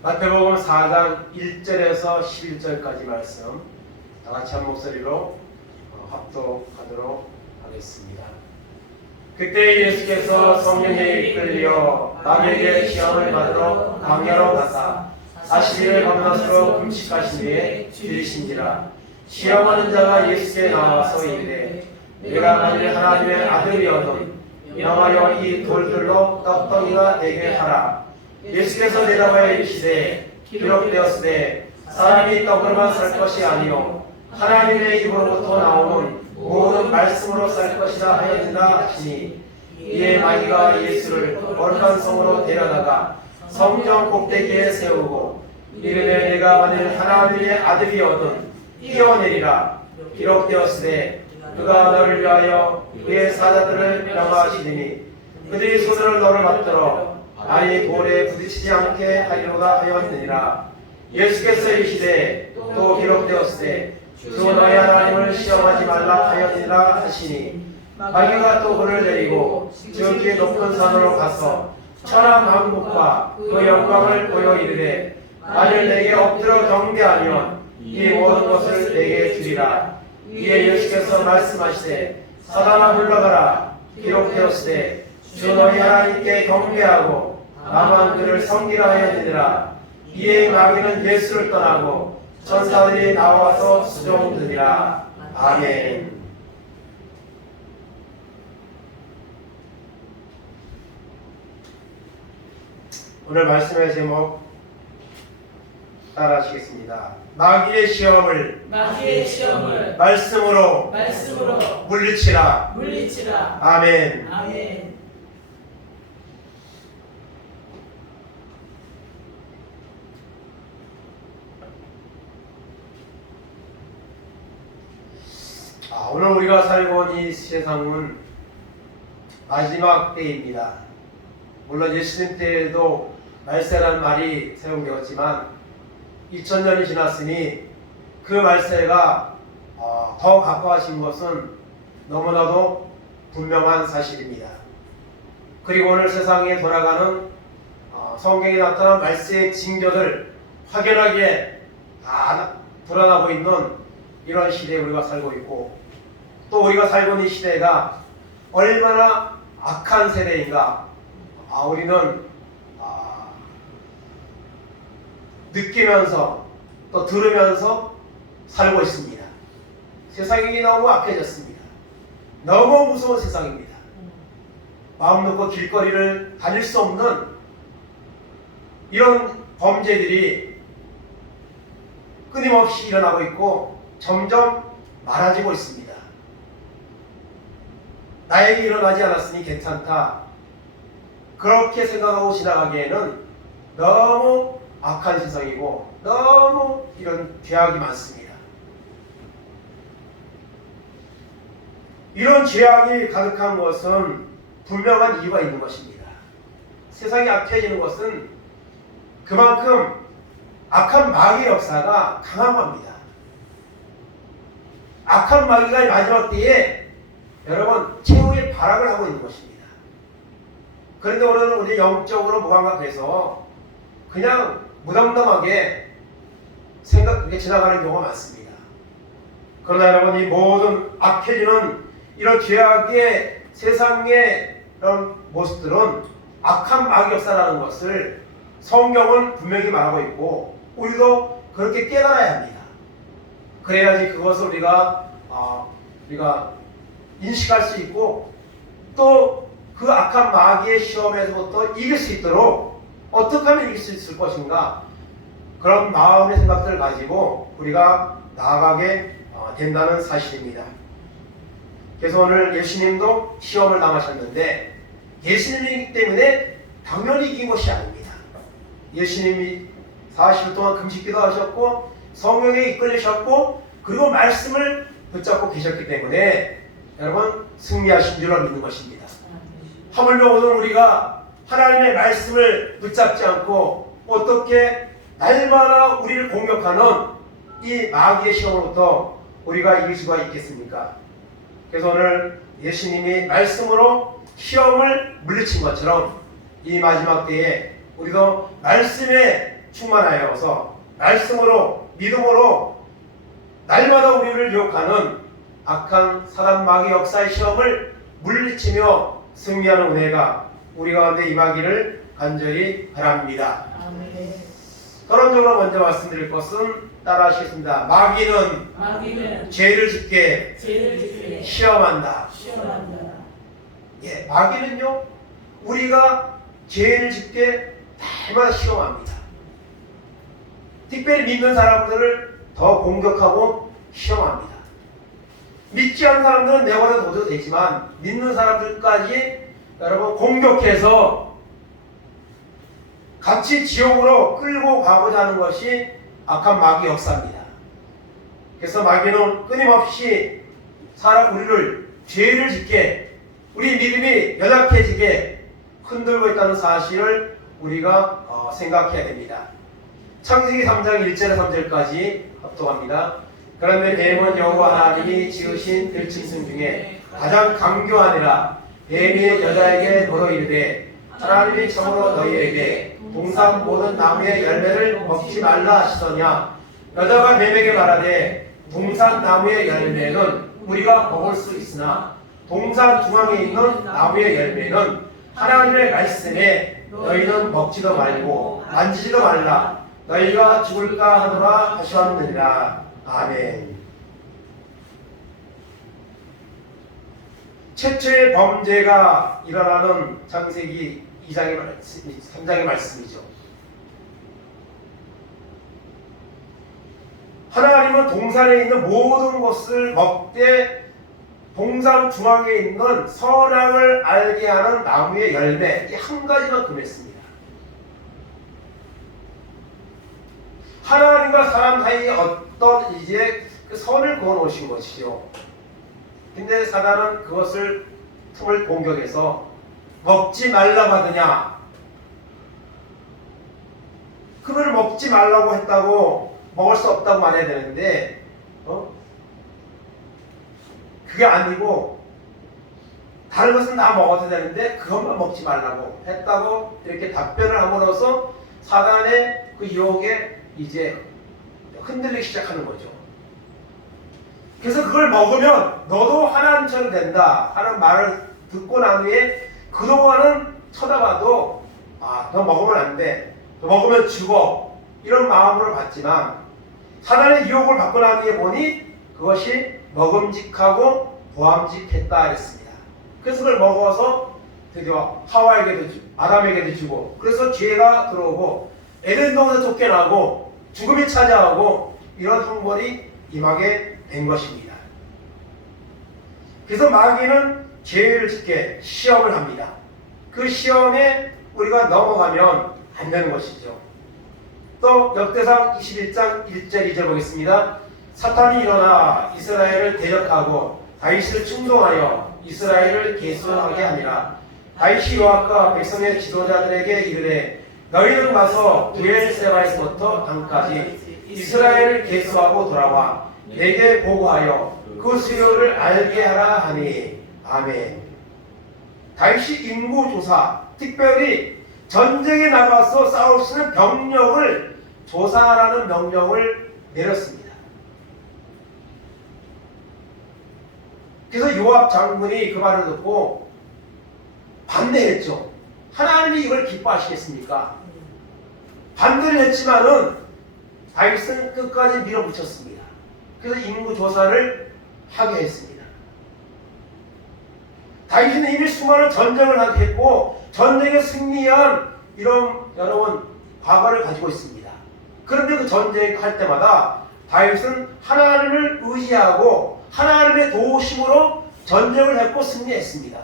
마태복음 4장 1절에서 11절까지 말씀 다 같이 한 목소리로 합독하도록 하겠습니다. 그때 예수께서 성령에 이끌려 마귀에게 시험을 받으러 광야로 가사 40일을 건너스로 금식하신 뒤에 들이신지라. 시험하는 자가 예수께 나와서 이르되 내가 만일 하나님의 아들이어든 명하여 이 돌들로 떡덩이가 되게 하라. 예수께서 대답하여 이르시되 기록되었으되 사람이 떡으로만 살 것이 아니요 하나님의 입으로부터 나오는 모든 말씀으로 살 것이라 하였느라 하시니, 이에 마귀가 예수를 거룩한 성으로 데려다가 성전 꼭대기에 세우고 이르되 내가 만일 하나님의 아들이어든 뛰어내리라. 기록되었으되 그가 너를 위하여 그의 사자들을 명하시리니 그들이 손으로 너를 받들어 아니 돌에 부딪히지 않게 하리로다 하였느니라. 예수께서 이르시되 또 기록되었으되 주 너의 하나님을 시험하지 말라 하였느니라 하시니, 마귀가 또 그를 데리고 지극히 높은 산으로 가서 천한 만국과 그 영광을 보여 이르되 만일 내게 엎드려 경배하면 이 모든 것을 내게 주리라. 이에 예수께서 말씀하시되 사단아 물러가라. 기록되었으되 주 너희 하나님께 경배하고 다만 그를 섬기라 하였느니라. 이에 마귀는 예수를 떠나고 천사들이 나와서 수종드니라. 아멘. 오늘 말씀의 제목 따라하시겠습니다. 마귀의 시험을 말씀으로 물리치라. 아멘. 오늘 우리가 살고 있는 이 세상은 마지막 때입니다. 물론 예수님 때에도 말세라는 말이 사용되었지만 2000년이 지났으니 그 말세가 더 가까워진 것은 너무나도 분명한 사실입니다. 그리고 오늘 세상에 돌아가는 성경에 나타난 말세의 징조들 확연하게 다 드러나고 있는 이런 시대에 우리가 살고 있고, 또 우리가 살고 있는 시대가 얼마나 악한 세대인가 우리는 느끼면서 또 들으면서 살고 있습니다. 세상이 너무 악해졌습니다. 너무 무서운 세상입니다. 마음 놓고 길거리를 다닐 수 없는 이런 범죄들이 끊임없이 일어나고 있고 점점 많아지고 있습니다. 나에게 일어나지 않았으니 괜찮다, 그렇게 생각하고 지나가기에는 너무 악한 세상이고 너무 이런 죄악이 많습니다. 이런 죄악이 가득한 것은 분명한 이유가 있는 것입니다. 세상이 악해지는 것은 그만큼 악한 마귀의 역사가 강한 겁니다. 악한 마귀가 마지막 때에 여러분 최후의 발악을 하고 있는 것입니다. 그런데 오늘은 우리 영적으로 무감각해서 그냥 무덤덤하게 생각하게 지나가는 경우가 많습니다. 그러나 여러분, 이 모든 악해지는 이런 죄악의 세상의 이런 모습들은 악한 마귀 역사라는 것을 성경은 분명히 말하고 있고 우리도 그렇게 깨달아야 합니다. 그래야지 그것을 우리가 인식할 수 있고 또 그 악한 마귀의 시험에서부터 이길 수 있도록 어떻게 하면 이길 수 있을 것인가, 그런 마음의 생각들을 가지고 우리가 나아가게 된다는 사실입니다. 그래서 오늘 예수님도 시험을 당하셨는데 예수님이기 때문에 당연히 이긴 것이 아닙니다. 예수님이 40일 동안 금식기도 하셨고 성령에 이끌리셨고 그리고 말씀을 붙잡고 계셨기 때문에 여러분 승리하신 줄로 믿는 것입니다. 하물며 오늘 우리가 하나님의 말씀을 붙잡지 않고 어떻게 날마다 우리를 공격하는 이 마귀의 시험으로부터 우리가 이길 수가 있겠습니까? 그래서 오늘 예수님이 말씀으로 시험을 물리친 것처럼 이 마지막 때에 우리도 말씀의 충만하여서 말씀으로 믿음으로 날마다 우리를 유혹하는 악한 사단 마귀 역사의 시험을 물리치며 승리하는 은혜가 우리 가운데 임하기를 간절히 바랍니다. 결론적으로 먼저 말씀드릴 것은 따라하시겠습니다. 마귀는 죄를 짓게 시험한다. 예, 마귀는요 우리가 죄를 짓게 날마다 시험합니다. 특별히 믿는 사람들을 더 공격하고 시험합니다. 믿지 않는 사람들은 내버려 둬도 되지만 믿는 사람들까지 여러분 공격해서 같이 지옥으로 끌고 가고자 하는 것이 악한 마귀 역사입니다. 그래서 마귀는 끊임없이 우리를 죄를 짓게, 우리 믿음이 연약해지게 흔들고 있다는 사실을 우리가 생각해야 됩니다. 창세기 3장 1절에서 3절까지 합독합니다. 그런데 뱀은 여호와 하나님이 지으신 들짐승 중에 가장 강교하니라. 뱀이 여자에게 물어 이르되 하나님이 참으로 너희에게 동산 모든 나무의 열매를 먹지 말라 하시더냐. 여자가 뱀에게 말하되 동산 나무의 열매는 우리가 먹을 수 있으나 동산 중앙에 있는 나무의 열매는 하나님의 말씀에 너희는 먹지도 말고 만지지도 말라. 너희가 죽을까 하노라 하셨느니라. 아멘. 최초의 범죄가 일어나는 창세기 3장의 말씀이죠. 하나님은 동산에 있는 모든 것을 먹되 동산 중앙에 있는 선악을 알게 하는 나무의 열매 이 한 가지만 금했습니다. 하나님과 사람 사이에 어떤 이제 그 선을 그어 놓으신 것이죠. 근데 사단은 그것을 틈을 공격해서 먹지 말라고 하더냐. 그걸 먹지 말라고 했다고 먹을 수 없다고 말해야 되는데 그게 아니고 다른 것은 다 먹어도 되는데 그것만 먹지 말라고 했다고 이렇게 답변을 함으로써 사단의 그 유혹에 이제 흔들리기 시작하는 거죠. 그래서 그걸 먹으면 너도 하나님처럼 된다 하는 말을 듣고 난 후에 그동안은 쳐다봐도 너 먹으면 안 돼, 너 먹으면 죽어 이런 마음으로 봤지만 사단의 유혹을 받고 난 후에 보니 그것이 먹음직하고 보암직했다 했습니다. 그래서 그걸 먹어서 드디어 하와에게도 아담에게도 주고 그래서 죄가 들어오고 에덴동에서 쫓겨나고 죽음이 차지하고 이런 형벌이 임하게 된 것입니다. 그래서 마귀는 죄를 짓게 시험을 합니다. 그 시험에 우리가 넘어가면 안 되는 것이죠. 또 역대상 21장 1절 2절 보겠습니다. 사탄이 일어나 이스라엘을 대적하고 다윗을 충동하여 이스라엘을 계수하게 하니라. 다윗이 요압과 백성의 지도자들에게 이르되 너희는 가서 브엘세바에서부터 단까지 이스라엘을 계수하고 돌아와 내게 보고하여 그 수요를 알게 하라 하니. 아멘. 다윗이 인구조사, 특별히 전쟁에 나가서 싸울 수 있는 병력을 조사하라는 명령을 내렸습니다. 그래서 요압 장군이 그 말을 듣고 반대했죠. 하나님이 이걸 기뻐하시겠습니까? 반대를 했지만은 다윗은 끝까지 밀어붙였습니다. 그래서 인구조사를 하게 했습니다. 다윗은 이미 수많은 전쟁을 하게 했고 전쟁에 승리한 이런 여러분 과거를 가지고 있습니다. 그런데 그 전쟁할 때마다 다윗은 하나님을 의지하고 하나님의 도우심으로 전쟁을 했고 승리했습니다.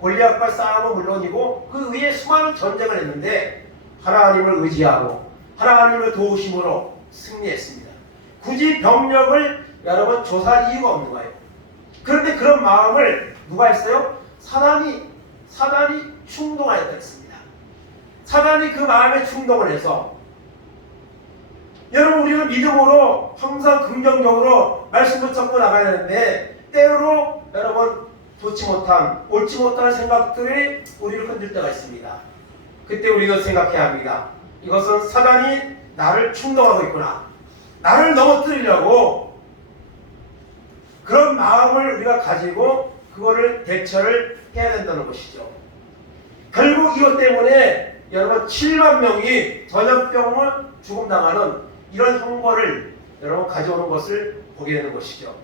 골리앗과 싸움은 물론이고 그 위에 수많은 전쟁을 했는데 하나님을 의지하고 하나님의 도우심으로 승리했습니다. 굳이 병력을 여러분 조사할 이유가 없는 거예요. 그런데 그런 마음을 누가 했어요? 사단이 충동하였다 했습니다. 사단이 그 마음에 충동을 해서 여러분 우리는 믿음으로 항상 긍정적으로 말씀 붙잡고 나가야 되는데 때로 여러분 옳지 못한 생각들이 우리를 흔들 때가 있습니다. 그때 우리는 생각해야 합니다. 이것은 사단이 나를 충동하고 있구나, 나를 넘어뜨리려고 그런 마음을 우리가 가지고 그거를 대처를 해야 된다는 것이죠. 결국 이것 때문에 여러분 7만 명이 전염병을 죽음당하는 이런 형벌을 여러분 가져오는 것을 보게 되는 것이죠.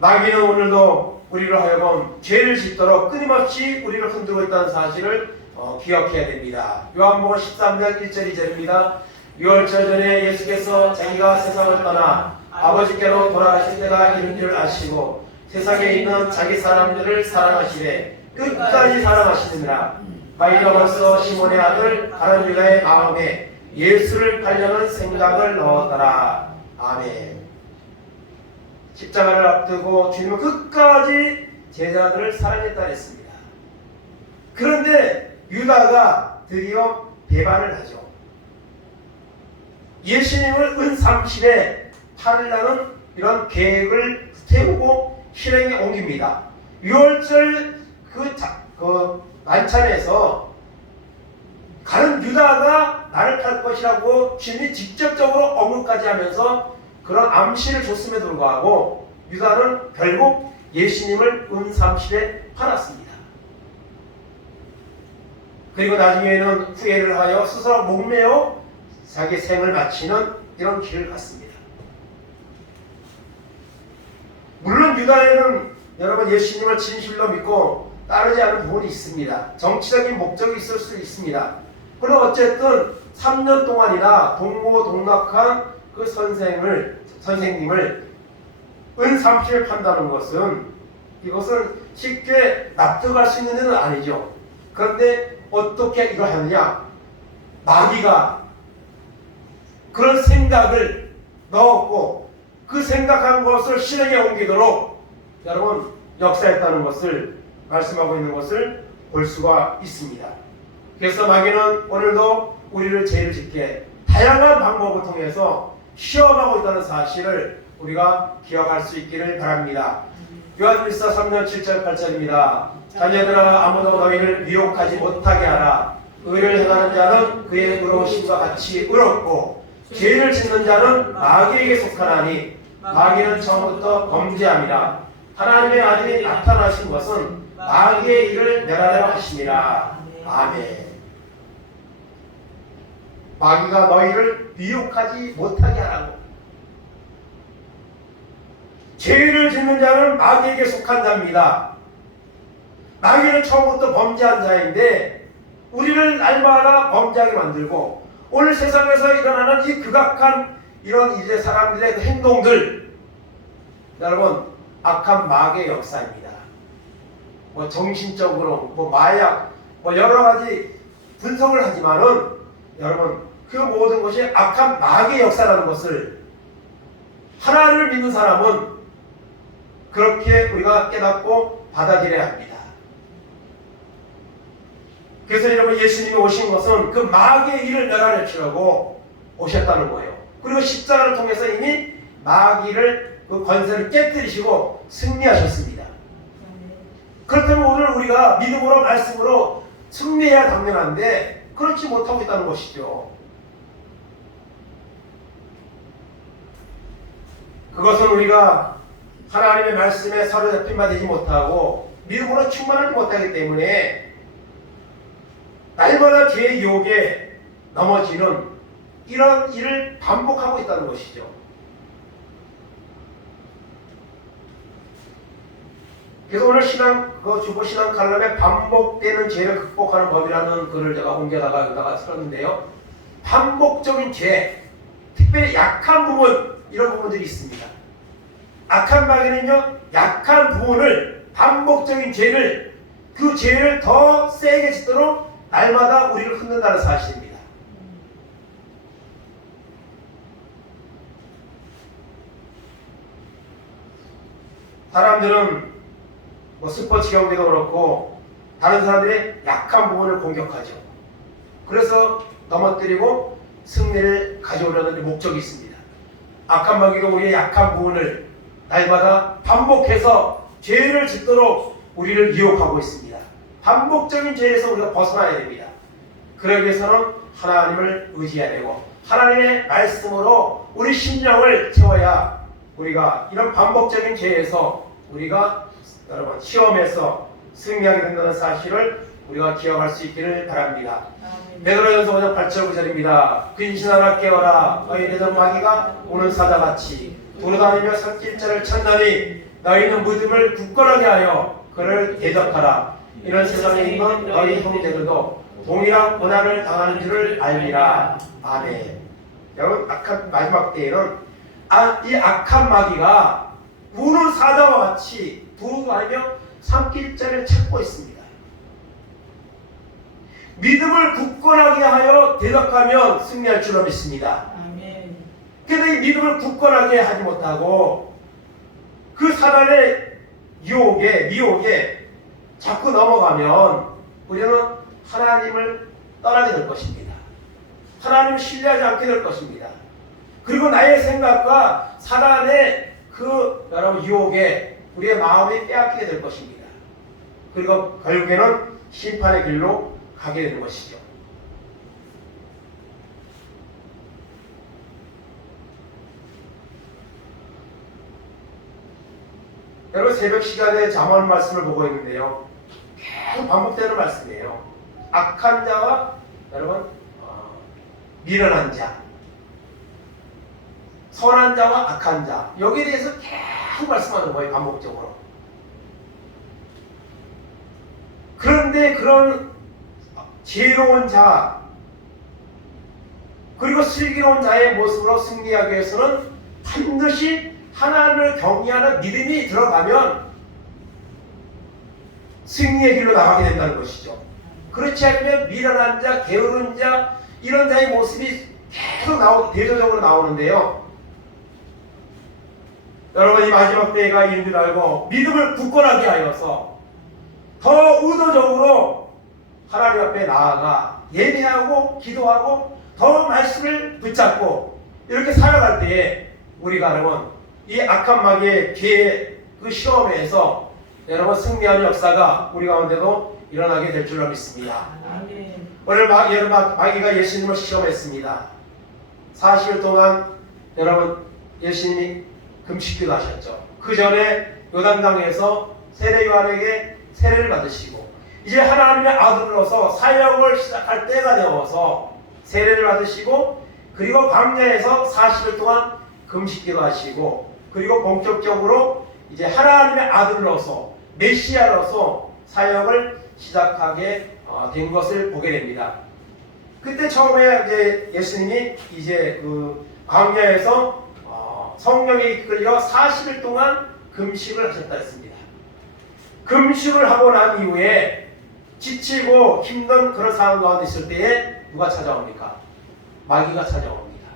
마귀는 오늘도 우리를 하여금 죄를 짓도록 끊임없이 우리를 흔들고 있다는 사실을 기억해야 됩니다. 요한복음 13장 1절 2절입니다. 6월절 전에 예수께서 자기가 세상을 떠나 아버지께로 돌아가실 때가 이른 줄 아시고 세상에 있는 자기 사람들을 사랑하시되 끝까지 사랑하시느니라. 마귀가 벌써 시몬의 아들 가룟 유다의 마음에 예수를 팔려는 생각을 넣었더라. 아멘. 십자가를 앞두고 주님은 끝까지 제자들을 사랑했다 했습니다. 그런데 유다가 드디어 배반을 하죠. 예수님을 은30에 팔으려는 이런 계획을 세우고 실행에 옮깁니다. 6월절 그 만찬에서 가는 유다가 나를 팔 것이라고 주님이 직접적으로 언급까지 하면서 그런 암시를 줬음에도 불구하고 유다는 결국 예수님을 은30에 팔았습니다. 그리고 나중에는 후회를 하여 스스로 목매어 자기 생을 마치는 이런 길을 갔습니다. 물론 유다에는 여러분 예수님을 진실로 믿고 따르지 않은 부분이 있습니다. 정치적인 목적이 있을 수 있습니다. 그러나 어쨌든 3년 동안이나 동고동락한 그 선생님을 은30에 판다는 것은 이것은 쉽게 납득할 수 있는 일은 아니죠. 그런데 어떻게 이걸 하느냐? 마귀가 그런 생각을 넣었고 그 생각한 것을 실행에 옮기도록 여러분 역사했다는 것을 말씀하고 있는 것을 볼 수가 있습니다. 그래서 마귀는 오늘도 우리를 죄를 짓게 다양한 방법을 통해서 시험하고 있다는 사실을 우리가 기억할 수 있기를 바랍니다. 요한일서 3장 7절 8절입니다. 자녀들아 아무도 너희를 미혹하지 못하게 하라. 의를 행하는 자는 그의 의로우심과 같이 의롭고 죄를 짓는 자는 마귀에게 속하나니 마귀는 처음부터 범죄함이라. 하나님의 아들이 나타나신 것은 마귀의 일을 멸하려 하심이라. 아멘. 마귀가 너희를 미혹하지 못하게 하라고. 죄를 짓는 자는 마귀에게 속한 자입니다. 마귀는 처음부터 범죄한 자인데 우리를 날마다 범죄하게 만들고 오늘 세상에서 일어나는 이 극악한 이런 이제 사람들의 그 행동들, 여러분 악한 마귀의 역사입니다. 뭐 정신적으로 뭐 마약 뭐 여러 가지 분석을 하지만은 여러분 그 모든 것이 악한 마귀의 역사라는 것을 하나님을 믿는 사람은 그렇게 우리가 깨닫고 받아들여야 합니다. 그래서 여러분 예수님이 오신 것은 그 마귀의 일을 멸하려고 오셨다는 거예요. 그리고 십자가를 통해서 이미 마귀를 그 권세를 깨뜨리시고 승리하셨습니다. 그렇다면 오늘 우리가 믿음으로 말씀으로 승리해야 당연한데 그렇지 못하고 있다는 것이죠. 그것은 우리가 하나님의 말씀에 사로잡힌 바 되지 못하고 믿음으로 충만하지 못하기 때문에 날마다 죄의 유혹에 넘어지는 이런 일을 반복하고 있다는 것이죠. 그래서 오늘 주보 신앙 칼럼에 반복되는 죄를 극복하는 법이라는 글을 제가 옮겨다가 여기다가 썼는데요. 반복적인 죄, 특별히 약한 부분, 이런 부분들이 있습니다. 악한 마귀는요, 약한 부분을, 반복적인 죄를, 그 죄를 더 세게 짓도록 날마다 우리를 흔든다는 사실입니다. 사람들은 뭐 스포츠 경기도 그렇고 다른 사람들의 약한 부분을 공격하죠. 그래서 넘어뜨리고 승리를 가져오려는 목적이 있습니다. 악한 마귀도 우리의 약한 부분을 날마다 반복해서 죄를 짓도록 우리를 유혹하고 있습니다. 반복적인 죄에서 우리가 벗어나야 됩니다. 그러기 위해서는 하나님을 의지해야 되고 하나님의 말씀으로 우리 심령을 채워야 우리가 이런 반복적인 죄에서 우리가 여러분 시험에서 승리하게 된다는 사실을 우리가 기억할 수 있기를 바랍니다. 베드로전서 5장 8절 9절입니다. 근신하라 깨어라 너희 내전 마귀가 오는 사자같이 돌아다니며 산길자를 찾나니 너희는 믿음을 굳건하게 하여 그를 대적하라. 이런 세상에 있는 너희 형제들도 동일한 고난을 당하는 줄을 알리라. 아멘. 여러분 악한 마지막 때에는 이 악한 마귀가 우는 사자와 같이 돌아다니며 산길자를 찾고 있습니다. 믿음을 굳건하게 하여 대적하면 승리할 줄로 믿습니다. 아멘. 그런데 이 믿음을 굳건하게 하지 못하고 그 사단의 미혹에 자꾸 넘어가면 우리는 하나님을 떠나게 될 것입니다. 하나님을 신뢰하지 않게 될 것입니다. 그리고 나의 생각과 사단의 그 여러분 유혹에 우리의 마음이 빼앗기게 될 것입니다. 그리고 결국에는 심판의 길로 가게 되는 것이죠. 여러분 새벽 시간에 잠언 말씀을 보고 있는데요. 계속 반복되는 말씀이에요. 악한 자와 여러분 미련한 자, 선한 자와 악한 자 여기에 대해서 계속 말씀하는 거예요. 반복적으로. 그런데 그런 지혜로운 자 그리고 슬기로운 자의 모습으로 승리하기 위해서는 반드시 하나님을 경외하는 믿음이 들어가면 승리의 길로 나가게 된다는 것이죠. 그렇지 않으면 미련한 자, 게으른 자 이런 자의 모습이 계속 대조적으로 나오는데요. 여러분 이 마지막 때가 이른 줄 알고 믿음을 굳건하게 하여서 더 의도적으로 하나님 앞에 나아가 예배하고 기도하고 더 말씀을 붙잡고 이렇게 살아갈 때에 우리가 여러분 이 악한 마귀의 기회 그 시험에서 여러분 승리하는 역사가 우리 가운데도 일어나게 될 줄로 믿습니다. 아멘. 오늘 마귀가 예수님을 시험했습니다. 40일 동안 여러분 예수님이 금식기도 하셨죠. 그 전에 요단강에서 세례 요한에게 세례를 받으시고 이제 하나님의 아들로서 사역을 시작할 때가 되어서 세례를 받으시고 그리고 광야에서 40일 동안 금식기도 하시고 그리고 본격적으로 이제 하나님의 아들로서 메시아로서 사역을 시작하게 된 것을 보게 됩니다. 그때 처음에 이제 예수님이 이제 그 광야에서 성령에 이끌려 40일 동안 금식을 하셨다 했습니다. 금식을 하고 난 이후에 지치고 힘든 그런 상황 가운데 있을 때에 누가 찾아옵니까? 마귀가 찾아옵니다.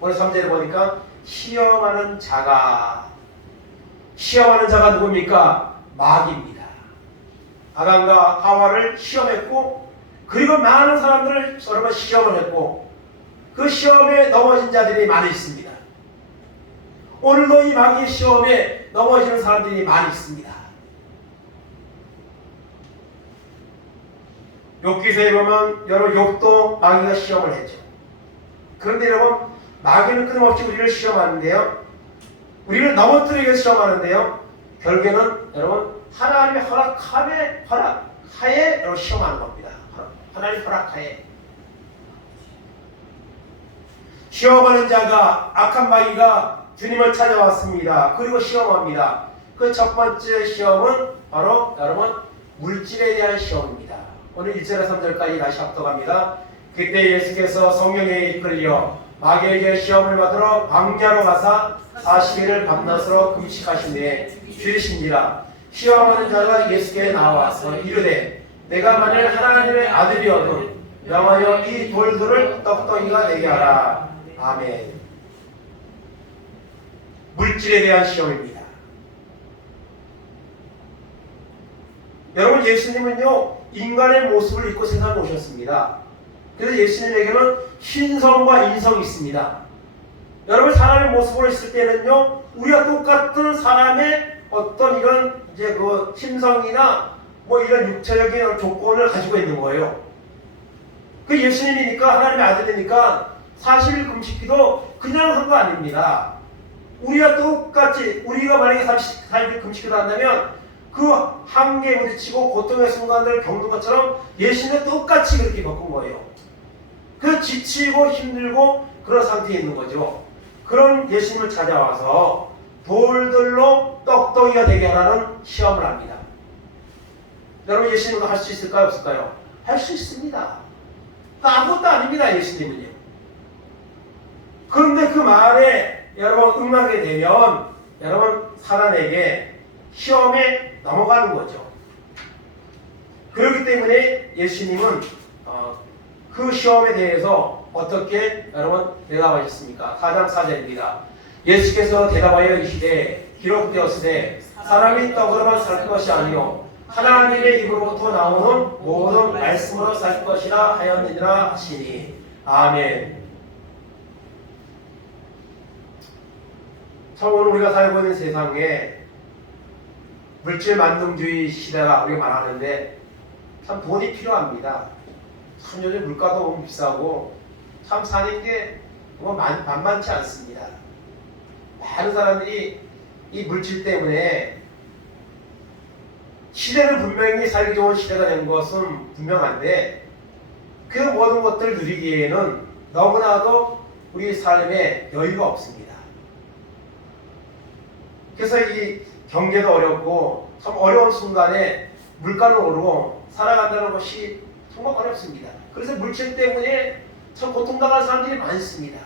오늘 3절에 보니까 시험하는 자가 누굽니까? 마귀입니다. 아담과 하와를 시험했고 그리고 많은 사람들을 여러 번 시험을 했고 그 시험에 넘어진 자들이 많이 있습니다. 오늘도 이 마귀의 시험에 넘어지는 사람들이 많이 있습니다. 욥기서에 보면 여러분 욥도 마귀가 시험을 했죠. 그런데 여러분 마귀는 끊임없이 우리를 시험하는데요. 우리를 넘어뜨리기 위해서 시험하는데요. 결국에는 여러분 하나님의 허락하에 여러분 시험하는 겁니다. 하나님의 허락하에. 시험하는 자가 악한 마귀가 주님을 찾아왔습니다. 그리고 시험합니다. 그 첫 번째 시험은 바로 여러분 물질에 대한 시험입니다. 오늘 1절에서 3절까지 다시 합독합니다. 그때 예수께서 성령에 이끌려 마귀에게 시험을 받으러 광야로 가사 40일을 밤낮으로 금식하신 후에 줄이신지라. 시험하는 자가 예수께 나와서 이르되 내가 만일 하나님의 아들이어도 명하여 이 돌들을 떡덩이가 되게 하라. 아멘. 물질에 대한 시험입니다. 여러분 예수님은요 인간의 모습을 입고 세상에 오셨습니다. 그래서 예수님에게는 신성과 인성이 있습니다. 여러분 사람의 모습으로 있을 때는요 우리와 똑같은 사람의 어떤 이런 이제 그 신성이나 뭐 이런 육체적인 조건을 가지고 있는 거예요. 그 예수님이니까 하나님의 아들이니까 40일 금식기도 그냥 한 거 아닙니다. 우리가 똑같이 우리가 만약에 40일 금식기도 한다면 그 한계에 부딪히고 고통의 순간들을 겪는 것처럼 예수님은 똑같이 그렇게 겪은 거예요. 그 지치고 힘들고 그런 상태에 있는 거죠. 그런 예수님을 찾아와서 돌들로 떡덩이가 되게 하라는 시험을 합니다. 여러분 예수님도 할 수 있을까요? 없을까요? 할 수 있습니다. 아무것도 아닙니다. 예수님은요. 그런데 그 말에 여러분 응하게 되면 여러분 사단에게 시험에 넘어가는 거죠. 그렇기 때문에 예수님은 그 시험에 대해서 어떻게 여러분 대답하셨습니까? 4장 4절입니다. 예수께서 대답하여 이르시되 기록되었으되 사람이 떡으로만 살 것이 아니요 하나님의 입으로부터 나오는 모든 말씀으로 살 것이라 하였느니라 하시니. 아멘. 참 오늘 우리가 살고 있는 세상에 물질 만능주의 시대라 우리가 말하는데 참 돈이 필요합니다. 참 요즘 물가도 너무 비싸고 참 사는 게 만만치 않습니다. 많은 사람들이 이 물질 때문에 시대는 분명히 살기 좋은 시대가 된 것은 분명한데 그 모든 것들을 누리기에는 너무나도 우리 삶에 여유가 없습니다. 그래서 이 경제도 어렵고 참 어려운 순간에 물가는 오르고 살아간다는 것이 정말 어렵습니다. 그래서 물질 때문에 참 고통당하는 사람들이 많습니다.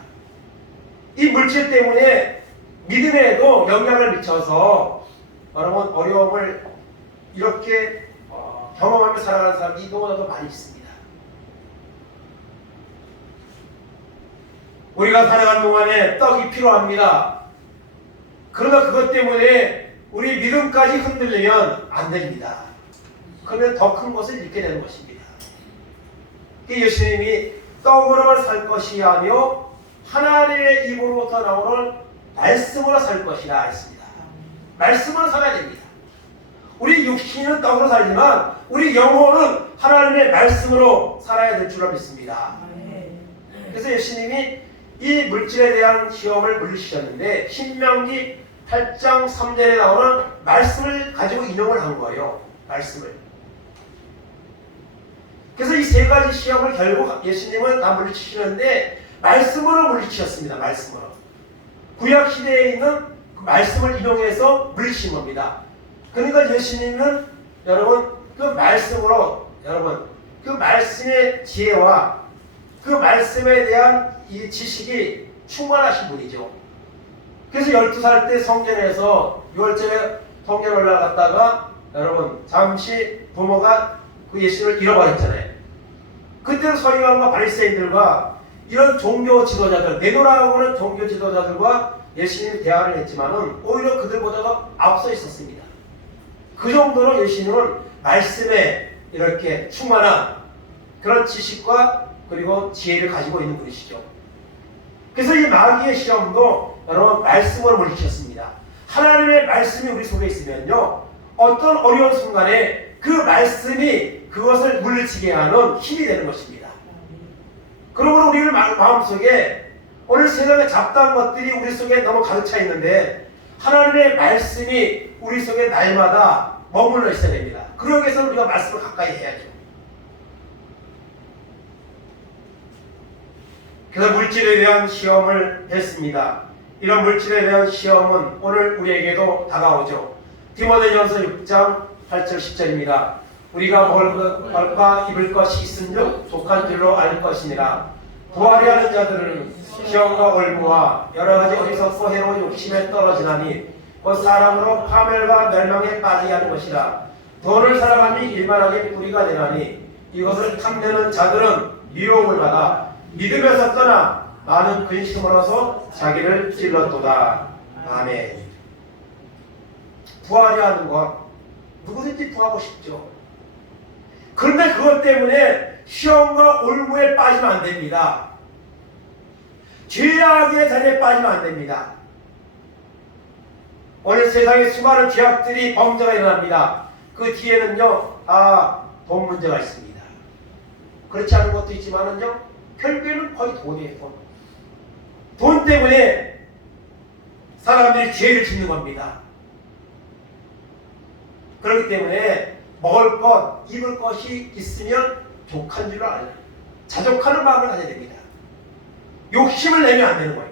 이 물질 때문에 믿음에도 영향을 미쳐서 여러분 어려움을 이렇게 경험하며 살아가는 사람이 너무나도 많이 있습니다. 우리가 살아가는 동안에 떡이 필요합니다. 그러나 그것 때문에 우리 믿음까지 흔들리면 안 됩니다. 그러면 더 큰 것을 잃게 되는 것입니다. 예수님이 떡으로만 살 것이 아니요 하나님의 입으로부터 나오는 말씀으로 살 것이라 했습니다. 말씀으로 살아야 됩니다. 우리 육신은 떡으로 살지만 우리 영혼은 하나님의 말씀으로 살아야 될 줄을 믿습니다. 그래서 예수님이 이 물질에 대한 시험을 물리치셨는데 신명기 8장 3절에 나오는 말씀을 가지고 인용을 한 거예요. 말씀을. 그래서 이 세 가지 시험을 결국 예수님은 다 물리치시는데 말씀으로 물리치셨습니다. 말씀으로. 구약 시대에 있는 그 말씀을 인용해서 물리친 겁니다. 그러니까 예수님은 여러분 그 말씀으로 여러분 그 말씀의 지혜와 그 말씀에 대한 이 지식이 충만하신 분이죠. 그래서 12살 때 성전에서 6월절에 성전 올라갔다가 여러분 잠시 부모가 그 예수를 잃어버렸잖아요. 그때는 서기관과 바리새인들과 이런 종교 지도자들, 내노라고는 종교 지도자들과 예수님이 대화를 했지만은 오히려 그들보다도 앞서 있었습니다. 그 정도로 예수님은 말씀에 이렇게 충만한 그런 지식과 그리고 지혜를 가지고 있는 분이시죠. 그래서 이 마귀의 시험도 여러분 말씀으로 물리쳤습니다. 하나님의 말씀이 우리 속에 있으면요 어떤 어려운 순간에 그 말씀이 그것을 물리치게 하는 힘이 되는 것입니다. 그러므로 우리를 마음속에 오늘 세상에 잡다한 것들이 우리 속에 너무 가득 차 있는데 하나님의 말씀이 우리 속에 날마다 머물러 있어야 됩니다. 그러기 위해서는 우리가 말씀을 가까이 해야죠. 그래서 물질에 대한 시험을 했습니다. 이런 물질에 대한 시험은 오늘 우리에게도 다가오죠. 디모데전서 6장 8절 10절입니다. 우리가 먹을까 입을 것이 있은즉 족한 줄로 알 것이니라. 부활이 하는 자들은 시험과 올무와 여러 가지 어리석고 해로운 욕심에 떨어지나니 곧 사람으로 파멸과 멸망에 빠지게 하는 것이라. 돈을 사랑함이 일만하게 뿌리가 되나니 이것을 탐내는 자들은 미혹을 받아 믿음에서 떠나 많은 근심으로서 자기를 찔렀도다. 아멘. 부하려 하는 것 누구든지 부하고 싶죠. 그런데 그것 때문에 시험과 올무에 빠지면 안 됩니다. 죄악의 자리에 빠지면 안 됩니다. 오늘 세상에 수많은 죄악들이 범죄가 일어납니다. 그 뒤에는요, 돈 문제가 있습니다. 그렇지 않은 것도 있지만은요, 결국에는 거의 돈이에요, 돈. 돈 때문에 사람들이 죄를 짓는 겁니다. 그렇기 때문에 먹을 것, 입을 것이 있으면 족한 줄 알아요. 자족하는 마음을 가져야 됩니다. 욕심을 내면 안 되는 거예요.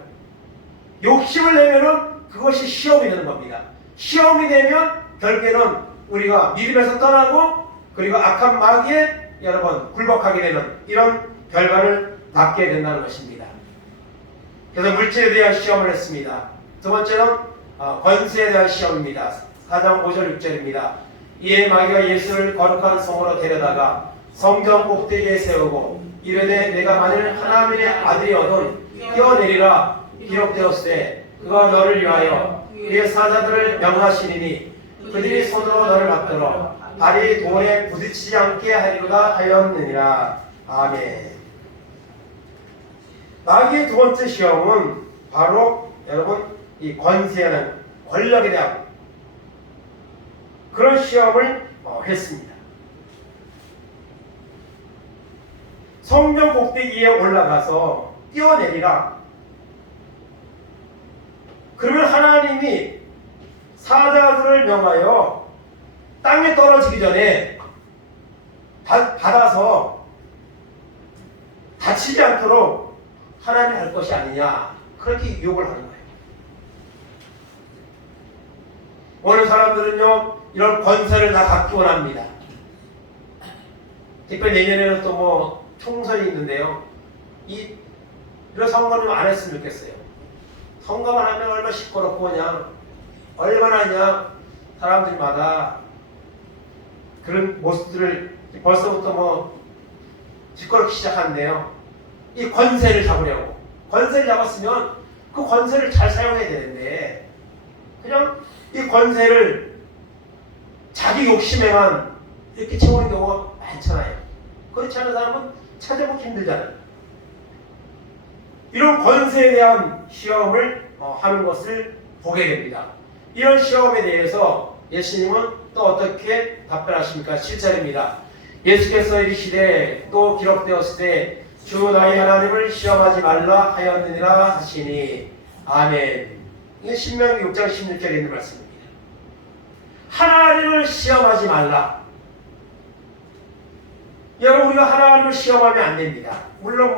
욕심을 내면은 그것이 시험이 되는 겁니다. 시험이 되면 결국에는 우리가 믿음에서 떠나고 그리고 악한 마귀에 여러분 굴복하게 되는 이런 결과를 낳게 된다는 것입니다. 그래서 물질에 대한 시험을 했습니다. 두 번째는 권세에 대한 시험입니다. 4장 5절 6절입니다. 이에 마귀가 예수를 거룩한 성으로 데려다가 성전 꼭대기에 세우고 이르되 내가 만일 하나님의 아들이어든 뛰어내리라 기록되었으되 그가 너를 위하여 그의 사자들을 명하시리니 그들이 손으로 너를 받들어 발이 돌에 부딪히지 않게 하리로다 하였느니라. 아멘. 마귀의 두 번째 시험은 바로 여러분 이 권세하는 권력에 대한 그런 시험을 했습니다. 성전 꼭대기에 올라가서 뛰어내리라. 그러면 하나님이 사자들을 명하여 땅에 떨어지기 전에 받아서 다치지 않도록 하나님이 할 것이 아니냐, 그렇게 유혹을 하는 거예요. 오늘 사람들은요 이런 권세를 다 갖기 원합니다. 특별히 내년에는 또 뭐 총선이 있는데요, 이런 선거는 안 했으면 좋겠어요. 선거만 하면 얼마나 시끄럽고 그냥 얼마나 그냥 사람들마다 그런 모습들을 벌써부터 뭐 시끄럽기 시작한대요. 이 권세를 잡으려고. 권세를 잡았으면 그 권세를 잘 사용해야 되는데 그냥 이 권세를 자기 욕심에만 이렇게 채우는 경우가 많잖아요. 그렇지 않은 사람은 찾아보기 힘들잖아요. 이런 권세에 대한 시험을 하는 것을 보게 됩니다. 이런 시험에 대해서 예수님은 또 어떻게 답변하십니까? 7절입니다. 예수께서 이르시되 또 기록되었을 때 주 나의 하나님을 시험하지 말라 하였느니라 하시니. 아멘. 이게 신명기 6장 16절에 있는 말씀입니다. 하나님을 시험하지 말라. 여러분, 우리가 하나님을 시험하면 안 됩니다. 물론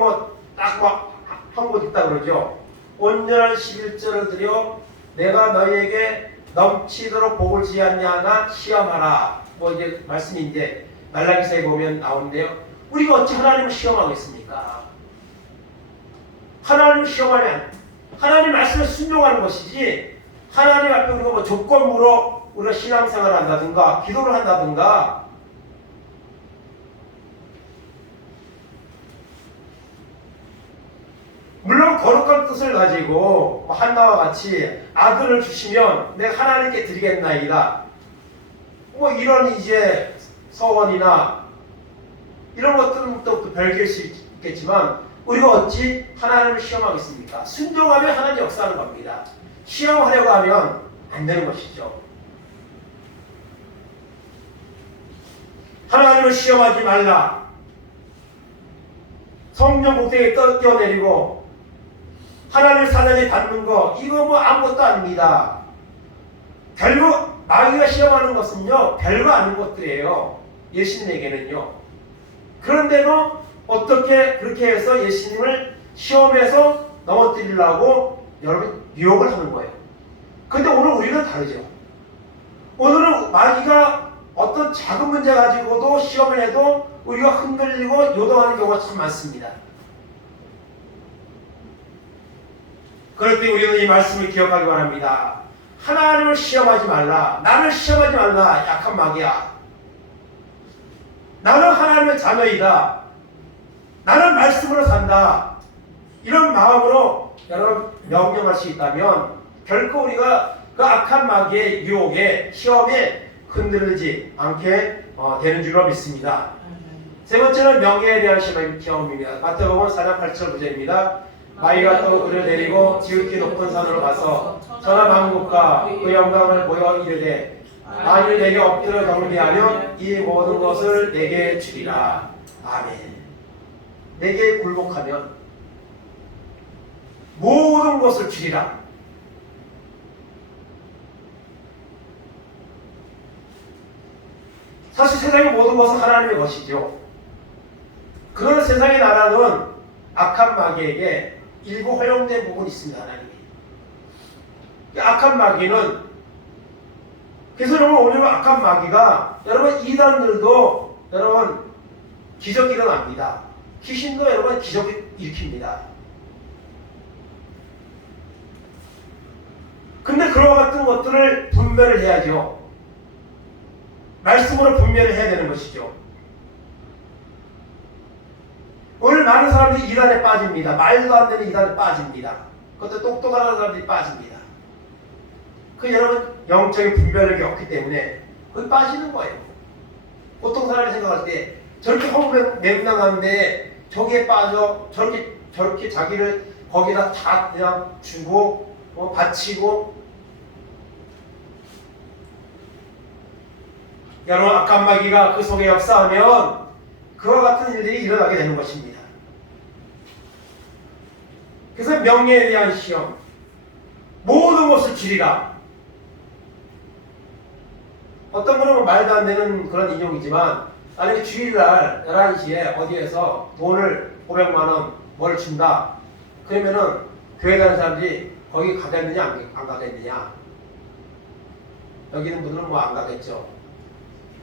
딱 한 곳 있다 그러죠. 온전한 11절을 드려 내가 너희에게 넘치도록 복을 주지 않냐나 시험하라. 이제 말씀인데 말라기서에 보면 나오는데요. 우리가 어찌 하나님을 시험하겠습니까? 하나님을 시험하면 하나님 말씀에 순종하는 것이지, 하나님 앞에 우리가 조건부로 우리가 신앙생활을 한다든가 기도를 한다든가 물론 거룩한 뜻을 가지고 한나와 같이 아들을 주시면 내가 하나님께 드리겠나이다. 이런 이제 서원이나 이런 것들은 또 별개일 수 있겠지만 우리가 어찌 하나님을 시험하겠습니까? 순종하면 하나님 역사하는 겁니다. 시험하려고 하면 안 되는 것이죠. 하나님을 시험하지 말라. 성령 꼭대기에 뛰어내리고 하나님을 사자들이 받는 거, 이거 아무것도 아닙니다. 결국 마귀가 시험하는 것은요 별거 아닌 것들이에요. 예수님에게는요. 그런데도 어떻게 그렇게 해서 예수님을 시험해서 넘어뜨리려고 여러분 유혹을 하는 거예요. 근데 오늘 우리는 다르죠. 오늘은 마귀가 어떤 작은 문제 가지고도 시험을 해도 우리가 흔들리고 요동하는 경우가 참 많습니다. 그럴 때 우리는 이 말씀을 기억하기 바랍니다. 하나님을 시험하지 말라. 나를 시험하지 말라. 약한 마귀야. 나는 하나님의 자녀이다. 나는 말씀으로 산다. 이런 마음으로 여러분 명령할 수 있다면 결코 우리가 그 악한 마귀의 유혹에 시험에 흔들리지 않게 되는 줄로 믿습니다. 세 번째는 명예에 대한 시험입니다. 마태복음 4장 8절 9절입니다. 마귀가 또 그를 내리고 지극히 높은 산으로 가서 천하 만국과 그 영광을 보여 이르되 만일 내게 엎드려 경배하면 이 모든 것을 내게 주리라. 아멘. 내게 굴복하면 모든 것을 주리라. 사실 세상의 모든 것은 하나님의 것이죠. 그러나 세상의 나라는 악한 마귀에게 일부 허용된 부분이 있습니다. 하나님이. 악한 마귀는, 그래서 여러분 오늘 악한 마귀가 여러분 이단들도 여러분 기적이 일어납니다. 귀신도 여러분 기적을 일으킵니다. 근데 그와 같은 것들을 분별을 해야죠. 말씀으로 분별을 해야 되는 것이죠. 오늘 많은 사람들이 이단에 빠집니다. 말도 안 되는 이단에 빠집니다. 그것도 똑똑한 사람들이 빠집니다. 그 여러분 영적인 분별력이 없기 때문에 거기 빠지는 거예요. 보통 사람이 생각할 때 저렇게 허무맹랑한데 저기에 빠져 저렇게 자기를 거기다 다 그냥 주고 바치고. 여러분 악한 마귀가 그 속에 역사하면 그와 같은 일들이 일어나게 되는 것입니다. 그래서 명예에 대한 시험, 모든 것을 주리라. 어떤 분은 말도 안 되는 그런 인용이지만, 만약에 주일날 11시에 어디에서 돈을 500만 원 뭘 준다. 그러면은 교회 가는 사람들이 거기 가겠느냐 안 가겠느냐. 여기 있는 분들은 뭐 안 가겠죠.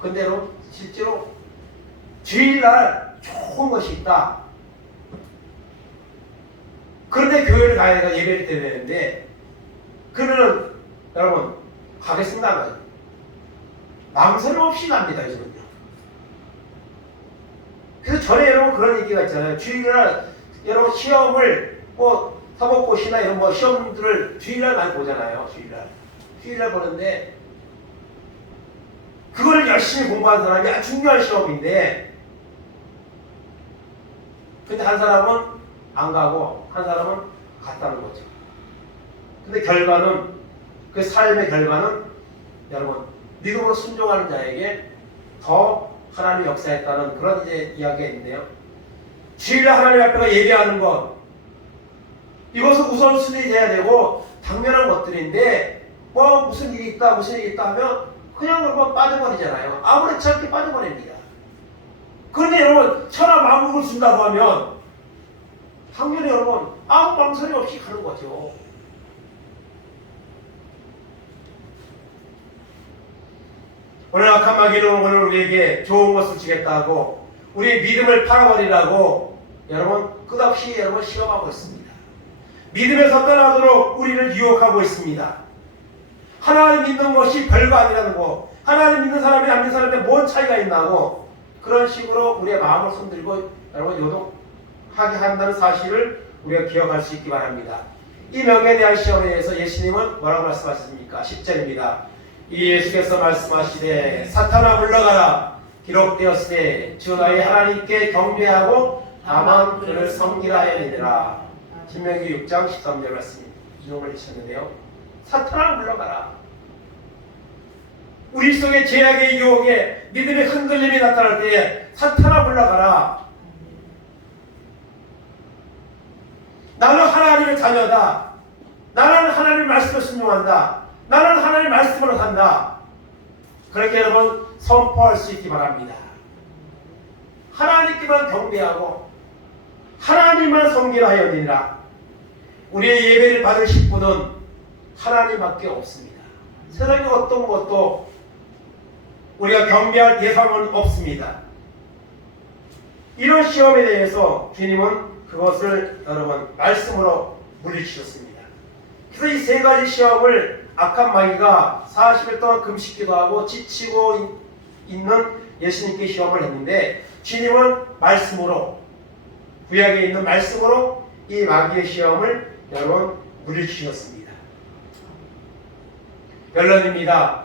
근데 실제로 주일날 좋은 것이 있다. 그런데 교회를 가야 되니까 예배를 드려야 되는데, 그러면은 여러분 가겠습니다 안 가요? 망설임 없이 갑니다 요즘은요. 그래서 전에 여러분 그런 얘기가 있잖아요. 주일날 여러분 시험을 사법고시나 이런 시험들을 주일날 많이 보잖아요. 주일날 보는데 그거를 열심히 공부한 사람이 아주 중요한 시험인데, 근데 한 사람은 안 가고 한 사람은 갔다는 거죠. 근데 결과는, 그 삶의 결과는 여러분 믿음으로 순종하는 자에게 더 하나님의 역사했다는 그런 이제 이야기가 있는데요. 주일날 하나님 앞에가 예배하는 것, 이것은 우선순위 돼야 되고 당연한 것들인데, 무슨 일이 있다 하면 그냥 여러분 빠져버리잖아요. 아무렇지 않게 빠져버립니다. 그런데 여러분 천하 만국을 준다고 하면 당연히 여러분 아무 망설임 없이 가는 거죠. 오늘 악한 마귀는 오늘 우리에게 좋은 것을 주겠다고, 우리의 믿음을 팔아버리라고 여러분 끝없이 여러분 시험하고 있습니다. 믿음에서 떠나도록 우리를 유혹하고 있습니다. 하나님 믿는 것이 별거 아니라는 거, 하나님 믿는 사람이 안 믿는 사람에 뭔 차이가 있나고, 그런 식으로 우리의 마음을 흔들고 여러분 요동하게 한다는 사실을 우리가 기억할 수 있기 바랍니다. 이 명예에 대한 시험에 대해서 예수님은 뭐라고 말씀하셨습니까? 10절입니다. 이 예수께서 말씀하시되 사탄아 물러가라. 기록되었으되 주 너희 하나님께 경배하고 다만 그를 섬기라 하였느니라. 신명기 6장 13절 말씀 인용을 해주셨는데요. 사탄아 물러가라. 우리 속에 죄악의 유혹에 믿음의 흔들림이 나타날 때에 사탄아 물러가라. 나는 하나님의 자녀다. 나는 하나님의 말씀을 순종한다. 나는 하나님의 말씀으로 산다. 그렇게 여러분 선포할 수 있기 바랍니다. 하나님께만 경배하고 하나님만 섬기라 하였느니라. 우리의 예배를 받을 식구는 하나님밖에 없습니다. 세상의 어떤 것도 우리가 경배할 대상은 없습니다. 이런 시험에 대해서 주님은 그것을 여러분 말씀으로 물리치셨습니다. 그래서 이 세 가지 시험을 악한 마귀가 40일 동안 금식기도 하고 지치고 있는 예수님께 시험을 했는데, 주님은 말씀으로, 구약에 있는 말씀으로 이 마귀의 시험을 여러분 물리치셨습니다. 결론입니다.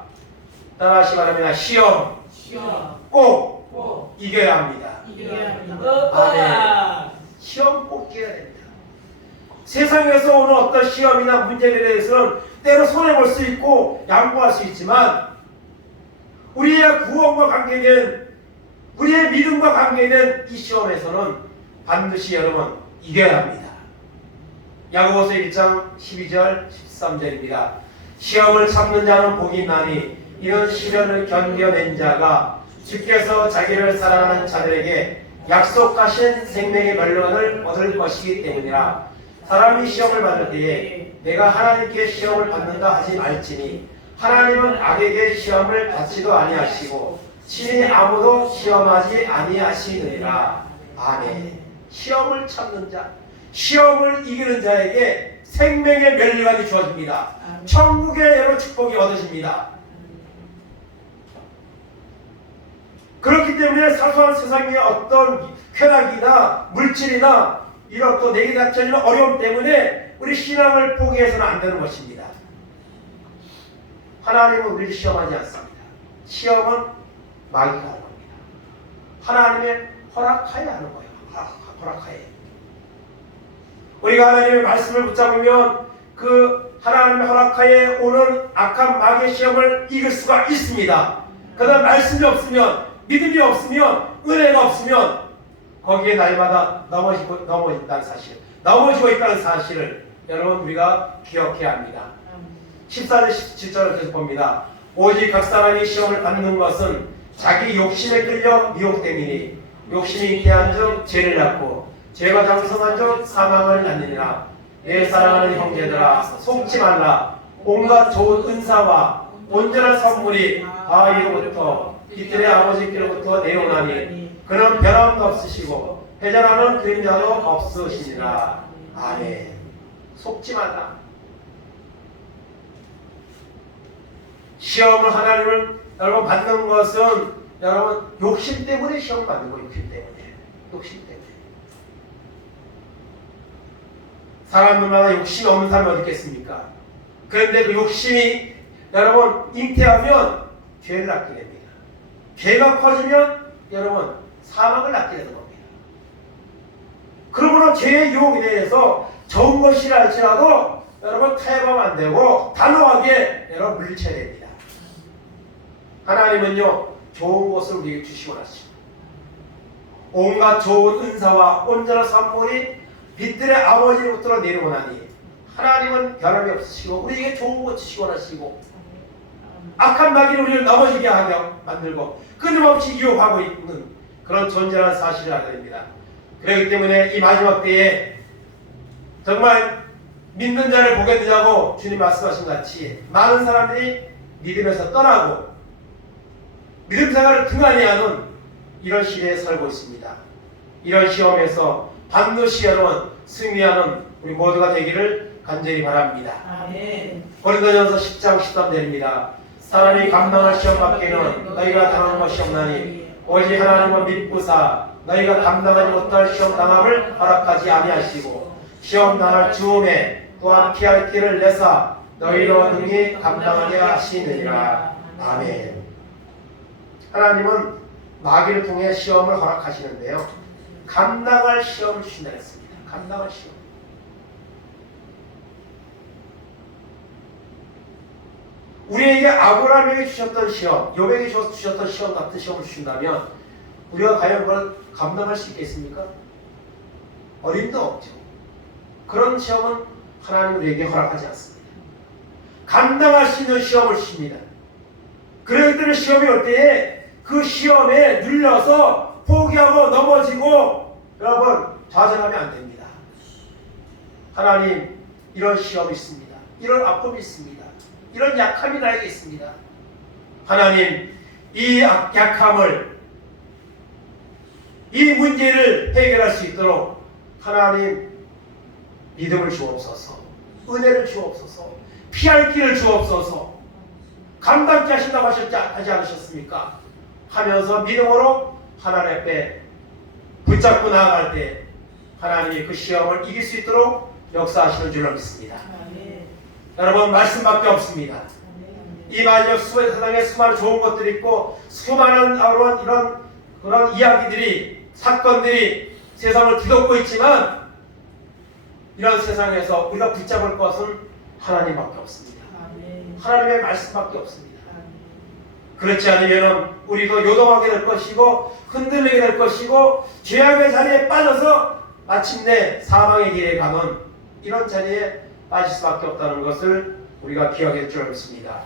따라하시기 바랍니다. 시험 꼭 이겨야 합니다. 시험 꼭 이겨야 됩니다. 세상에서 오는 어떤 시험이나 문제에 대해서는 때로 손해볼 수 있고 양보할 수 있지만, 우리의 구원과 관계된, 우리의 믿음과 관계된 이 시험에서는 반드시 여러분 이겨야 합니다. 야고보서 1장 12절 13절입니다. 시험을 참는 자는 복이 있나니 이런 시련을 견뎌낸 자가 주께서 자기를 사랑하는 자들에게 약속하신 생명의 멸류관을 얻을 것이기 때문이라. 사람이 시험을 받을 때에 내가 하나님께 시험을 받는다 하지 말지니 하나님은 악에게 시험을 받지도 아니하시고 친히 아무도 시험하지 아니하시느니라. 아멘. 시험을 참는 자, 시험을 이기는 자에게 생명의 멸류관이 주어집니다. 천국의 여러 축복이 얻으십니다. 그렇기 때문에 사소한 세상의 어떤 쾌락이나 물질이나 이런 또 내게 닥쳐지는 어려움 때문에 우리 신앙을 포기해서는 안 되는 것입니다. 하나님은 우리를 시험하지 않습니다. 시험은 마귀가 하는 겁니다. 하나님의 허락하에 하는 거예요. 허락하에. 우리가 하나님의 말씀을 붙잡으면 그 하나님의 허락하에 오는 악한 마귀의 시험을 이길 수가 있습니다. 그러나 말씀이 없으면, 믿음이 없으면, 은혜가 없으면 거기에 날마다 넘어지고 있다는 사실을 여러분 우리가 기억해야 합니다. 14절 17절을 계속 봅니다. 오직 각 사람이 시험을 받는 것은 자기 욕심에 끌려 미혹됨이니 욕심이 잉태한즉 죄를 낳고 죄가 장성한즉 사망을 낳느니라. 내 사랑하는 형제들아 속지 말라. 온갖 좋은 은사와 온전한 선물이 아이로부터 이들의 아버지께로부터 내려오나니 그는 변함도 없으시고 회전하는 그림자도 없으시니라. 아멘. 속지 말라. 시험을 하나님을 여러분 받는 것은 여러분 욕심 때문에 시험 받는 거예요. 욕심 때문에. 사람들마다 욕심이 없는 사람이 어디 있겠습니까? 그런데 그 욕심이 여러분 잉태하면 죄를 낳게 됩니다. 죄가 커지면 여러분 사망을 낳게 되는 겁니다. 그러므로 죄의 유혹에 대해서 좋은 것이라 할지라도 여러분 타협하면 안 되고 단호하게 여러분 물리쳐야 됩니다. 하나님은요 좋은 것을 우리에게 주시고 나십니다. 온갖 좋은 은사와 온전한 선물이 빛들의 아버지로부터 내려오나니 하나님은 변함이 없으시고 우리에게 좋은 것 주시고 나시고 악한 마귀는 우리를 넘어지게 하며 만들고 끊임없이 유혹하고 있는 그런 존재라는 사실을 알게 됩니다. 그렇기 때문에 이 마지막 때에 정말 믿는 자를 보게 되자고 주님 말씀하신 것 같이 많은 사람들이 믿음에서 떠나고 믿음 생활을 등한히 하는 이런 시대에 살고 있습니다. 이런 시험에서 반드시 여러분 승리하는 우리 모두가 되기를 간절히 바랍니다. 아멘. 고린도전서 10장 13절입니다. 사람이 감당할 시험 밖에는 너희가 당한 것이 없나니 오직 하나님은 믿부사 너희가 감당하지 못할 시험 당함을 허락하지 아니하시고 시험 당할 즈음에 또한 피할 길을 내사 너희로 능히 감당하게 하시느니라. 아멘. 하나님은 마귀를 통해 시험을 허락하시는데요. 감당할 시험을 주신다 했습니다. 감당할 시험. 우리에게 아브라함에게 주셨던 시험, 욥에게 주셨던 시험 같은 시험을 주신다면 우리가 과연 그걸 감당할 수 있겠습니까? 어림도 없죠. 그런 시험은 하나님 우리에게 허락하지 않습니다. 감당할 수 있는 시험을 주십니다. 그렇기 때문에 시험이 올 때에 그 시험에 눌려서 포기하고 넘어지고 여러분 좌절하면 안 됩니다. 하나님 이런 시험이 있습니다. 이런 아픔이 있습니다. 이런 약함이 나에게 있습니다. 하나님 이 약함을 이 문제를 해결할 수 있도록 하나님 믿음을 주옵소서. 은혜를 주옵소서. 피할 길을 주옵소서. 감당케 하신다고 하지 않으셨습니까? 하면서 믿음으로 하나님 앞에 붙잡고 나아갈 때 하나님이 그 시험을 이길 수 있도록 역사하시는 줄로 믿습니다. 여러분 말씀밖에 없습니다. 이 마지막 세상에 수많은 좋은 것들이 있고 수많은 이런 그런 이야기들이 사건들이 세상을 뒤덮고 있지만 이런 세상에서 우리가 붙잡을 것은 하나님밖에 없습니다. 하나님의 말씀밖에 없습니다. 그렇지 않으면 우리도 요동하게 될 것이고 흔들리게 될 것이고 죄악의 자리에 빠져서 마침내 사망의 길에 가는 이런 자리에 빠질 수밖에 없다는 것을 우리가 기억할 줄 믿습니다.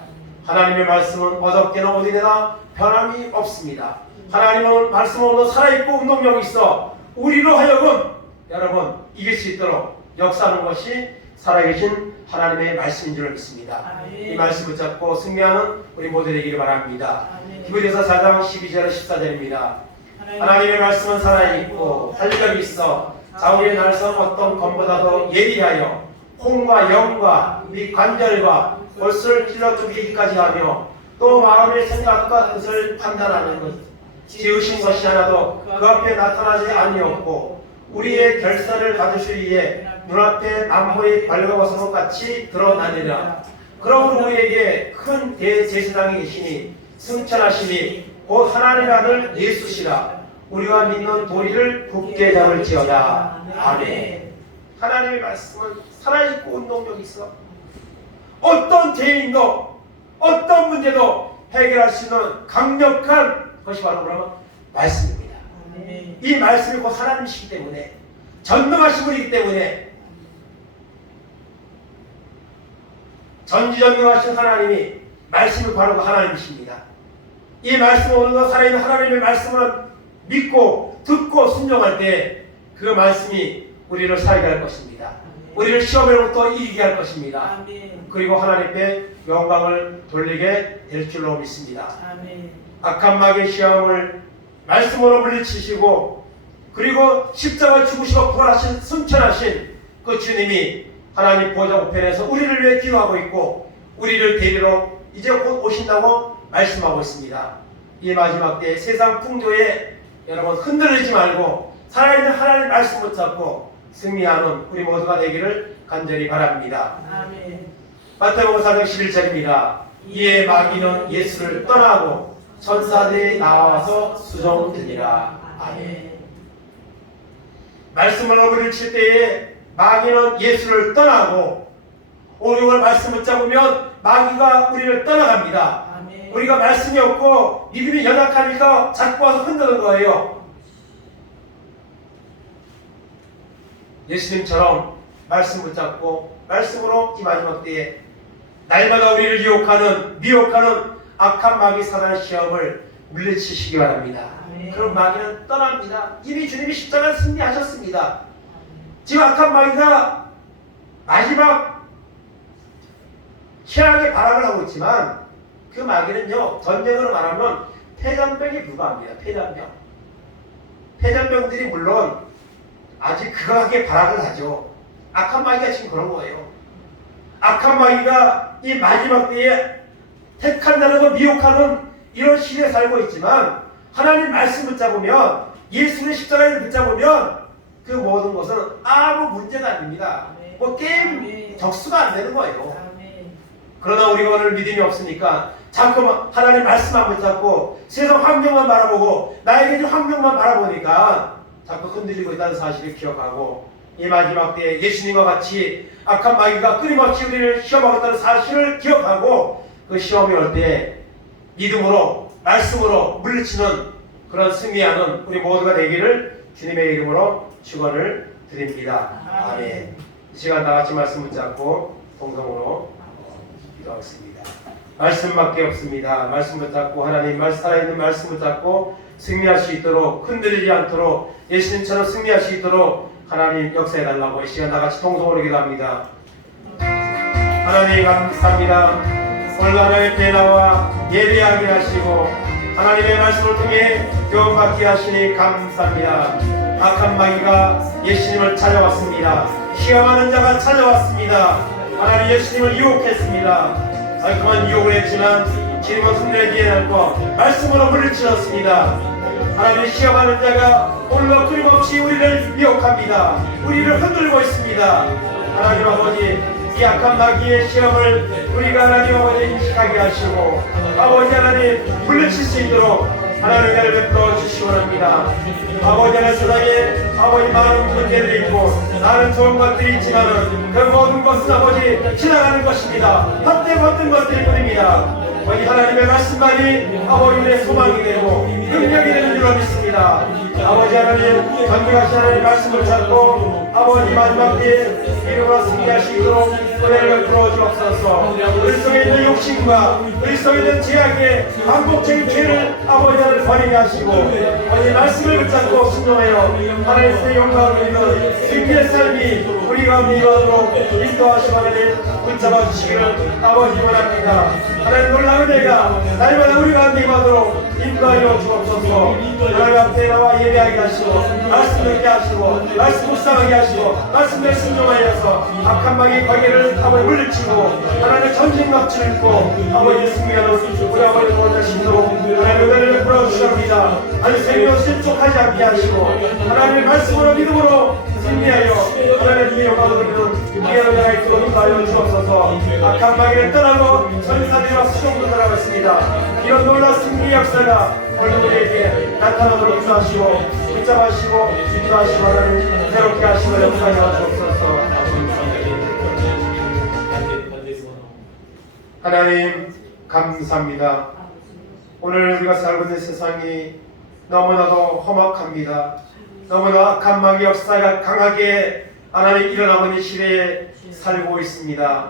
하나님의 말씀은 어저께나 어디나 변함이 없습니다. 하나님의 말씀으로 살아있고 운동력이 있어 우리로 하여금 여러분 이길 수 있도록 역사하는 것이 살아계신 하나님의 말씀인 줄 믿습니다. 이 말씀 붙잡고 승리하는 우리 모두 되기를 바랍니다. 히브리서 4장 12절 14절입니다. 하나님의 말씀은 살아있고 활력이 있어 자우의 날선 어떤 검보다도 예리하여 혼과 영과 및 관절과 골수를 찔러주기까지 하며 또 마음의 생각과 뜻을 판단하는 것 지으신 것이 하나도 그 앞에 나타나지 아니었고 우리의 결사를 받으실 위해 눈앞에 만보의 발가벗은 같이 드러나느냐. 그러므로 우리에게 큰 대제사장이 계시니 승천하시니 곧 하나님의 아들 예수시라. 우리가 믿는 도리를 굳게 잡을지어다. 아멘. 하나님의 말씀은 살아있고 운동력이 있어 어떤 죄인도 어떤 문제도 해결할 수 있는 강력한 것이 바로 그러면 말씀입니다. 이 말씀이 곧 하나님이시기 때문에 전능하신 분이기 때문에 전지전능하신 하나님이 말씀이 바로 하나님이십니다. 이 말씀을 오늘도 살아있는 하나님의 말씀을 믿고 듣고 순종할 때 그 말씀이 우리를 살게 할 것입니다. 우리를 시험으로부터 이기게 할 것입니다. 그리고 하나님께 영광을 돌리게 될 줄로 믿습니다. 악한 마귀의 시험을 말씀으로 물리치시고 그리고 십자가 죽으시고 부활하신 승천하신 그 주님이 하나님 보좌 우편에서 우리를 위해 기도하고 있고 우리를 데리러 이제 곧 오신다고 말씀하고 있습니다. 이 마지막 때 세상 풍조에 여러분 흔들리지 말고 살아있는 하나님의 말씀 붙잡고 승리하는 우리 모두가 되기를 간절히 바랍니다. 마태복음 4장 11절입니다. 이에 마귀는 예수를 떠나고 천사들이 나와서 수종드니라. 아멘. 말씀을 어부를 칠 때에 마귀는 예수를 떠나고 오늘 말씀 붙잡으면 마귀가 우리를 떠나갑니다. 우리가 말씀이 없고 믿음이 연약하니까 자꾸 와서 흔드는 거예요. 예수님처럼 말씀 붙잡고 말씀으로 이 마지막 때에 날마다 우리를 유혹하는 미혹하는 악한 마귀 사단의 시험을 물리치시기 바랍니다. 그럼 마귀는 떠납니다. 이미 주님이 십자가를 승리하셨습니다. 지금 악한 마귀가 마지막 희한하게 발악을 하고 있지만 그 마귀는요 전쟁으로 말하면 폐잔병에 불과합니다. 폐잔병들이 물론 아직 그하게 발악을 하죠. 악한 마귀가 지금 그런 거예요. 악한 마귀가 이 마지막 때에 택한 자라도 미혹하는 이런 시대에 살고 있지만 하나님 말씀 붙잡으면 예수의 십자가를 붙잡으면 그 모든 것은 아무 문제가 아닙니다. 뭐 게임 적수가 안 되는 거예요. 그러나 우리가 오늘 믿음이 없으니까 자꾸 하나님 말씀만 붙잡고 세상 환경만 바라보고 나에게 있는 환경만 바라보니까 자꾸 흔들리고 있다는 사실을 기억하고 이 마지막 때에 예수님과 같이 악한 마귀가 끊임없이 우리를 시험하겠다는 사실을 기억하고 그 시험이 올 때 믿음으로 말씀으로 물리치는 그런 승리하는 우리 모두가 되기를 주님의 이름으로 축원을 드립니다. 아멘. 이 시간 다 같이 말씀 붙잡고 동성으로 기도하겠습니다. 말씀밖에 없습니다. 말씀 붙잡고 하나님 살아있는 말씀 붙잡고 승리할 수 있도록 흔들리지 않도록 예수님처럼 승리할 수 있도록 하나님 역사해달라고 이 시간 다같이 통성으로 기도합니다. 하나님 감사합니다. 오늘 하나님의 배나와 예배하게 하시고 하나님의 말씀을 통해 교훈받게 하시니 감사합니다. 악한 마귀가 예수님을 찾아왔습니다. 시험하는 자가 찾아왔습니다. 하나님 예수님을 유혹했습니다. 그만 유혹을 했지만 주님은 승리에 기회하고 말씀으로 물리치셨습니다. 하나님 시험하는 자가 오늘도 끊임없이 우리를 미혹합니다. 우리를 흔들고 있습니다. 하나님 아버지 이 악한 마귀의 시험을 우리가 하나님 아버지 인식하게 하시고 아버지 하나님 물리칠 수 있도록 하나님 은혜를 베풀어 주시기 원합니다. 아버지 하나님 세상에 아버지 많은 문제들이 있고 많은 좋은 것들이 있지만은 그 모든 것은 아버지 지나가는 것입니다. 헛된 것들일 뿐입니다. 오직 하나님의 말씀만이 아버지의 소망이 되고 능력이 되는 줄로 믿습니다. 아버지 하나님, 강력하신 하나님의 말씀을 찾고 아버지 마지막 때에 이루어 승리할 수 있도록 은혜를 베풀어 주옵소서. 우리 속에 있는 욕심과 우리 속에 있는 죄악의 반복적인 죄를 아버지 하나님 버리게 하시고 아버지 말씀을 붙잡고 순종하여 하나님의 영광을 입는 승리의 삶이 우리 가운데 이루어도록 인도하시고 하나님 붙잡아 주시기를 아버지 원합니다. 하나님 놀라운 은혜가 날마다 우리 가운데 임하도록 인도하여 주옵소서. 하나님 앞에 나와 예배하게 하시고 말씀 듣게 하시고 말씀 묵상하게 하시고 말씀을 순종하여서 악한 마귀의 관계를 아버지 물리치고 하나님의 전진 납치를 입고 아버지 승리하는 우리 아버지 도와주시도록 하나님의 은혜를 베풀어 주시옵니다. 하나님 생명을 실족하지 않게 하시고 하나님의 말씀으로 믿음으로 승리하여 하나님의 영광을 드리는 귀한 은혜가 있도록 인도하여 주옵소서. 악한 마귀를 떠나고 전사들과 수종도 돌아갔습니다. 이런 놀라운 승리 역사가 오늘 우리에게 나타나도록 인도하시고 붙잡아주시고 인도하시고 하나님 새롭게 하시고 역사하여 주옵소서. 하나님 감사합니다. 오늘 우리가 살고 있는 세상이 너무나도 험악합니다. 너무나 악한 마귀 역사가 강하게 하나님 일어나고 있는 시대에 살고 있습니다.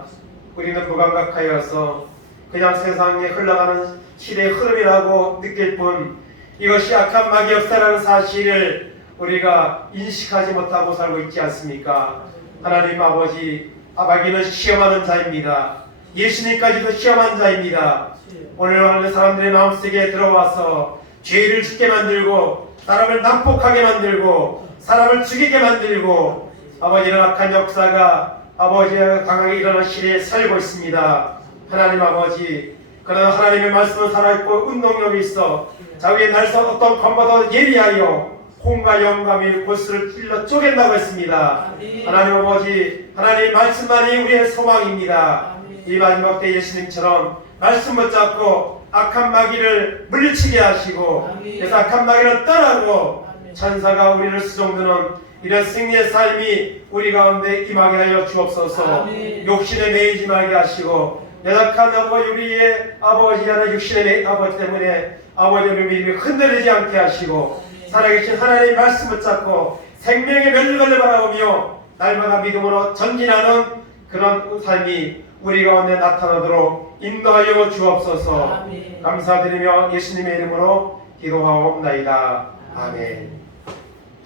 우리는 무감각하여서 그냥 세상에 흘러가는 시대의 흐름이라고 느낄 뿐 이것이 악한 마귀 역사라는 사실을 우리가 인식하지 못하고 살고 있지 않습니까? 하나님 아버지, 마귀는 시험하는 자입니다. 예수님까지도 시험한 자입니다. 오늘 사람들의 마음속에 들어와서 죄를 짓게 만들고 사람을 난폭하게 만들고 사람을 죽이게 만들고 아버지는 악한 역사가 아버지가 강하게 일어난 시대에 살고 있습니다. 하나님 아버지, 그러나 하나님의 말씀은 살아있고 운동력이 있어 자기의 날선 어떤 검보다 예리하여 홍과 영감이 골수를 찔러 쪼갠다고 했습니다. 하나님 아버지, 하나님의 말씀만이 우리의 소망입니다. 이 마지막 때 예수님처럼 말씀 붙잡고 악한 마귀를 물리치게 하시고 그래서 악한 마귀를 떠나고 천사가 우리를 수종드는 이런 승리의 삶이 우리 가운데 임하게 하여 주옵소서. 욕심에 매이지 말게 하시고 연약한 아버지 우리의 아버지 하나 육신의 아버지 때문에 아버지의 믿음이 흔들리지 않게 하시고 살아계신 하나님의 말씀 붙잡고 생명의 멸류관을 바라보며 날마다 믿음으로 전진하는 그런 삶이 우리 가운데 나타나도록 인도하여 주옵소서. 감사드리며 예수님의 이름으로 기도하옵나이다. 아멘.